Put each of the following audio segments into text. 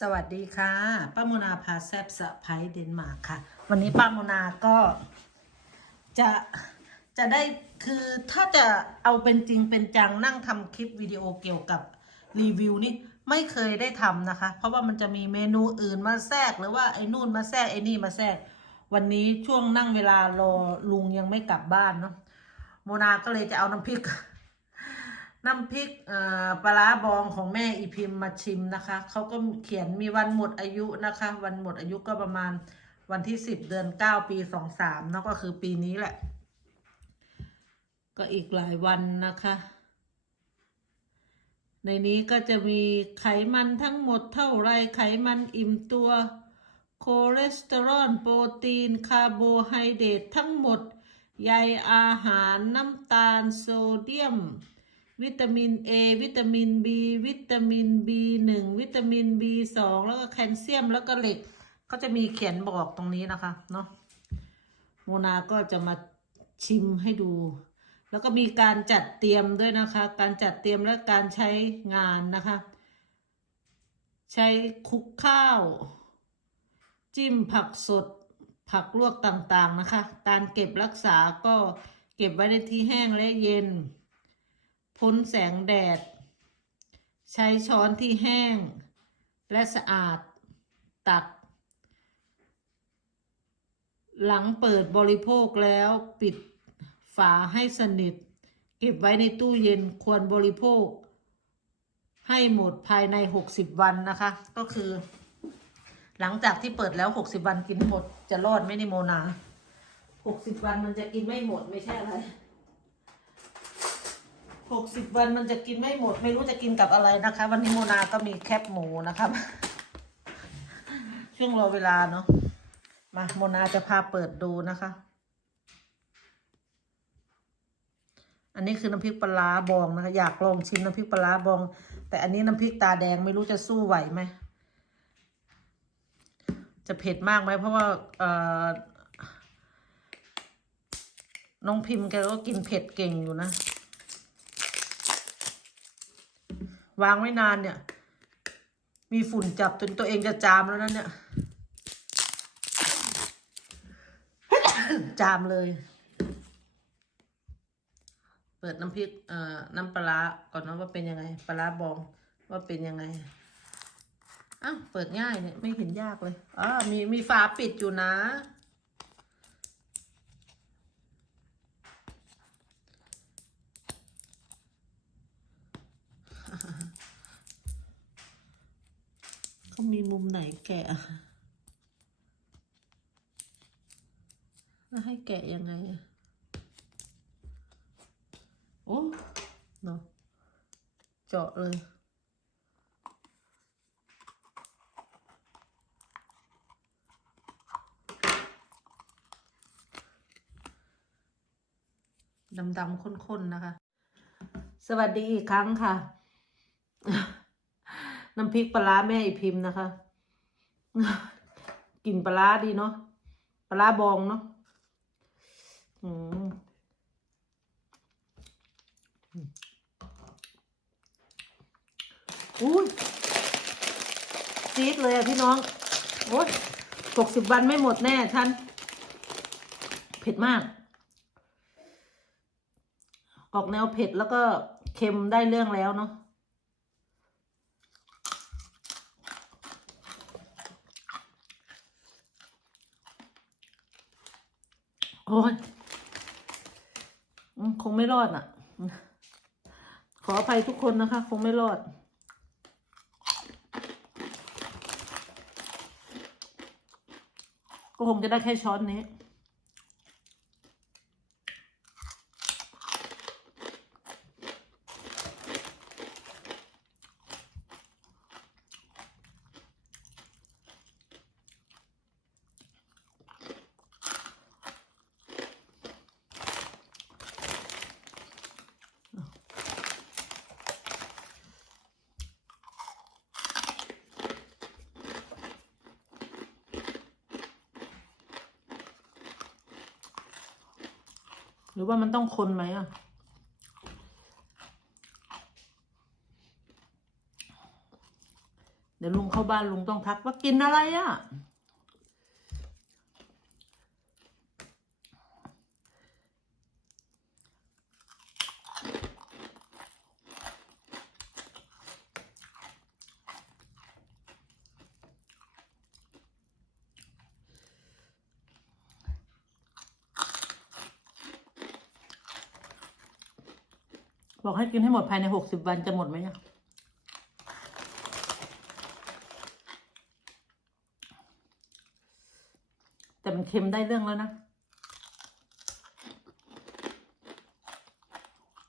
สวัสดีค่ะ ป้าโมนาพาแซบสะพายเดนมาร์กค่ะ วันนี้ป้าโมนาก็จะจะได้คือถ้าจะเอาเป็นจริงเป็นจังนั่งทำคลิปวิดีโอเกี่ยวกับรีวิวนี่ไม่เคยได้ทำนะคะ เพราะว่ามันจะมีเมนูอื่นมาแทรกหรือว่าไอ้นู่นมาแทรกไอ้นี่มาแทรก วันนี้ช่วงนั่งเวลารอลุงยังไม่กลับบ้านเนาะโมนาก็เลยจะเอาน้ำพริก น้ำพริกปลาบองของแม่อีพิมพ์มาชิมนะคะ เขาก็เขียนมีวันหมดอายุนะคะ วันหมดอายุก็ประมาณวันที่สิบเดือนเก้าปีสองสามเนาะก็คือปีนี้แหละ ก็อีกหลายวันนะคะ ในนี้ก็จะมีไขมันทั้งหมดเท่าไรไขมันอิ่มตัว คอเลสเตอรอลโปรตีน คาร์โบไฮเดรตทั้งหมด ใยอาหารน้ำตาลโซเดียม วิตามิน A วิตามิน B วิตามิน B1 วิตามิน B2 แล้วก็แคลเซียมแล้วก็เหล็กก็จะมีเขียนบอกตรงนี้นะคะเนาะโมนาก็จะมาชิมให้ดู แล้วก็มีการจัดเตรียมด้วยนะคะ การจัดเตรียมและการใช้งานนะคะ ใช้คลุกข้าว จิ้มผักสดผักลวกต่างๆนะคะ การเก็บรักษาก็เก็บไว้ในที่แห้งและเย็น พ้นแสงแดด ใช้ช้อนที่แห้ง และสะอาดตัก หลังเปิดบริโภคแล้วปิดฝาให้สนิท เก็บไว้ในตู้เย็นควรบริโภค ให้หมดภายใน 60 วันนะคะ ก็คือ หลังจากที่เปิดแล้ว 60 วันกินหมด จะรอดไหมในโมนา 60 วันมันจะกินไม่หมดไม่ใช่อะไร หกสิบวันมันจะกินไม่หมด ไม่รู้จะกินกับอะไรนะคะ วันนี้โมนาก็มีแคบหมูนะครับ ช่วงรอเวลาเนาะมาโมนาจะพาเปิดดูนะคะ อันนี้คือน้ำพริกปลาบองนะคะ อยากลองชิมน้ำพริกปลาบอง แต่อันนี้น้ำพริกตาแดงไม่รู้จะสู้ไหวไหมจะเผ็ดมากไหมเพราะว่าเออน้องพิมพ์แกก็กินเผ็ดเก่งอยู่นะ วางไว้นานเนี่ย มีฝุ่นจับจนตัวเองจะจามแล้วนั่นเนี่ย จามเลย เปิดน้ำพริกเอ่อน้ำปลาร้าก่อนนะว่าเป็นยังไง ปลาร้าบองว่าเป็นยังไงอ้าวเปิดง่ายเนี่ยไม่เห็นยากเลยอ๋อมีมีฝาปิดอยู่นะ เขามีมุมไหนแกะแล้วให้แกะยังไงอะโอ้เนาะเจาะเลย ดำๆข้นๆ นะคะ สวัสดีอีกครั้งค่ะ น้ำพริกปลาแม่อีพิมพ์นะคะกลิ่นปลาดีเนาะปลาบองเนาะอืมอุ้ยจี๊ดเลยอะพี่น้อง โอ้ยหกสิบวันไม่หมดแน่ท่าน เผ็ดมาก ออกแนวเผ็ดแล้วก็เค็มได้เรื่องแล้วเนาะ โอ้ยคงไม่รอดอะ ขออภัยทุกคนนะคะ คงไม่รอด ก็คงจะได้แค่ช้อนนี้ หรือว่ามันต้องคนไหมอะ เดี๋ยวลุงเข้าบ้านลุงต้องทักว่ากินอะไรอะ บอกให้กินให้หมดภายในหกสิบวันจะหมดไหมเนี่ยแต่มันเค็มได้เรื่องแล้วนะ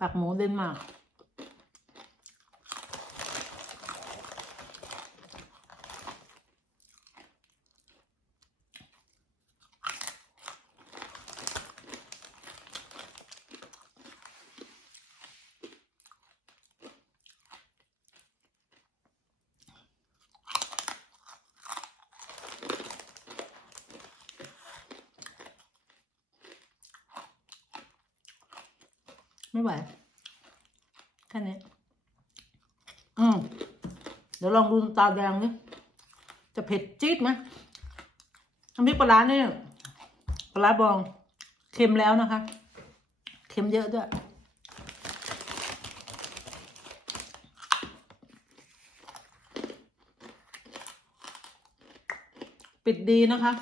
ปักหมูเดนมาร์ก ไม่ไหวแค่นี้อืมเดี๋ยวลองดูตาแดงนี่จะเผ็ดจี๊ดไหมน้ำพริกปลาเนี่ย ปลาบอง เค็มแล้วนะคะ เค็มเยอะด้วย ปิดดีนะคะ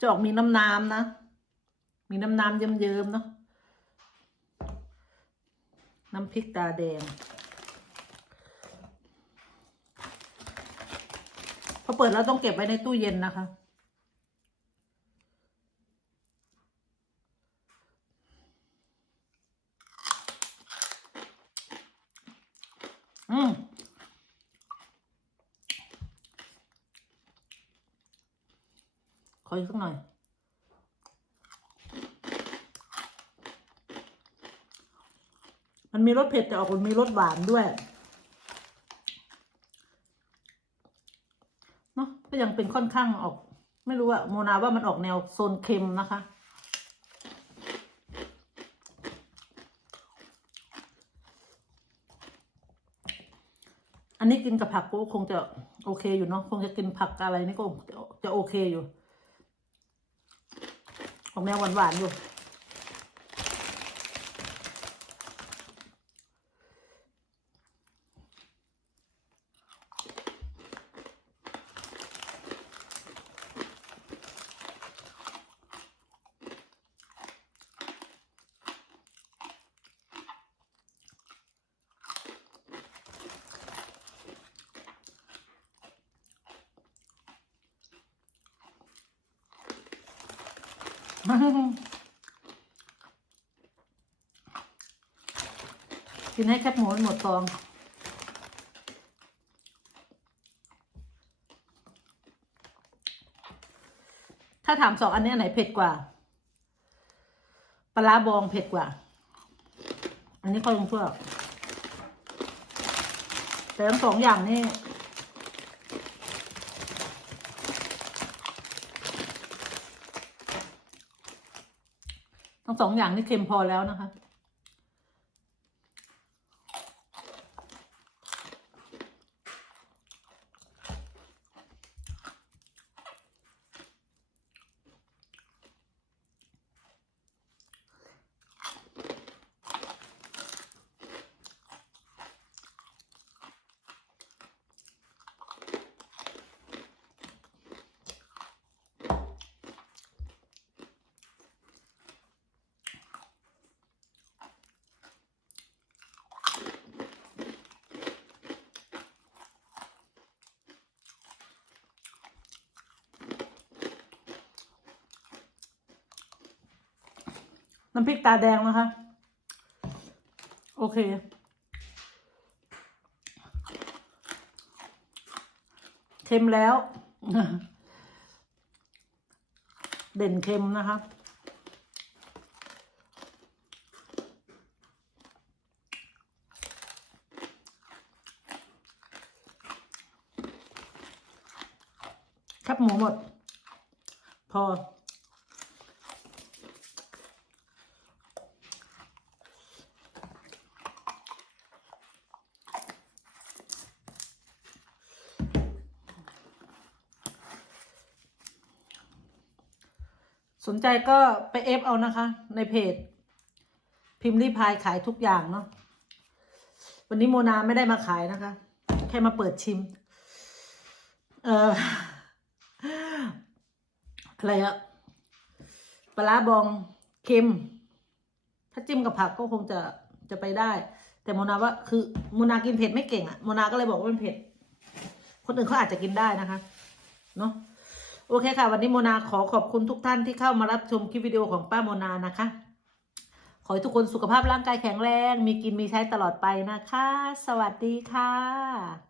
จะออกมีน้ำน้ำนะ มีน้ำน้ำเยิ้มๆเนาะ น้ำพริกตาแดง พอเปิดแล้วต้องเก็บไว้ในตู้เย็นนะคะ อืม ข อีกสักหน่อย มันมีรสเผ็ดแต่ออกมันมีรสหวานด้วยเนาะก็ยังเป็นค่อนข้างออก ไม่รู้อะโมนาว่ามันออกแนวโซนเค็มนะคะอันนี้กินกับผักก็คงจะโอเคอยู่เนาะคงจะกินผักอะไรนี่ก็จะโอเคอยู่ ของแมวหวานๆอยู่ กินให้แคบหมูหมดซองถ้าถามสองอันนี้อันไหนเผ็ดกว่า ปลาร้าบองเผ็ดกว่า อันนี้เขาลงเพื่อแต่ทั้งสองอย่างนี่ ทั้งสองอย่างนี่เค็มพอแล้วนะคะ น้ำพริกตาแดงนะคะ โอเค เค็มแล้ว เด่นเค็มนะคะแคบหมูหมด พอ สนใจก็ไปเอฟเอานะคะ ในเพจ พิมพ์รีพายขายทุกอย่างเนาะวันนี้โมนาไม่ได้มาขายนะคะ แค่มาเปิดชิม เอออะไรอะปลาบองเค็ม ถ้าจิ้มกับผักก็คงจะจะไปได้ แต่โมนาว่าคือโมนากินเผ็ดไม่เก่งอะโมนาก็เลยบอกว่ามันเผ็ด คนอื่นเขาอาจจะกินได้นะคะ เนาะ โอเคค่ะ วันนี้โมนาขอขอบคุณทุกท่านที่เข้ามารับชมคลิปวิดีโอของป้าโมนานะคะ ขอให้ทุกคนสุขภาพร่างกายแข็งแรง มีกินมีใช้ตลอดไปนะคะ สวัสดีค่ะ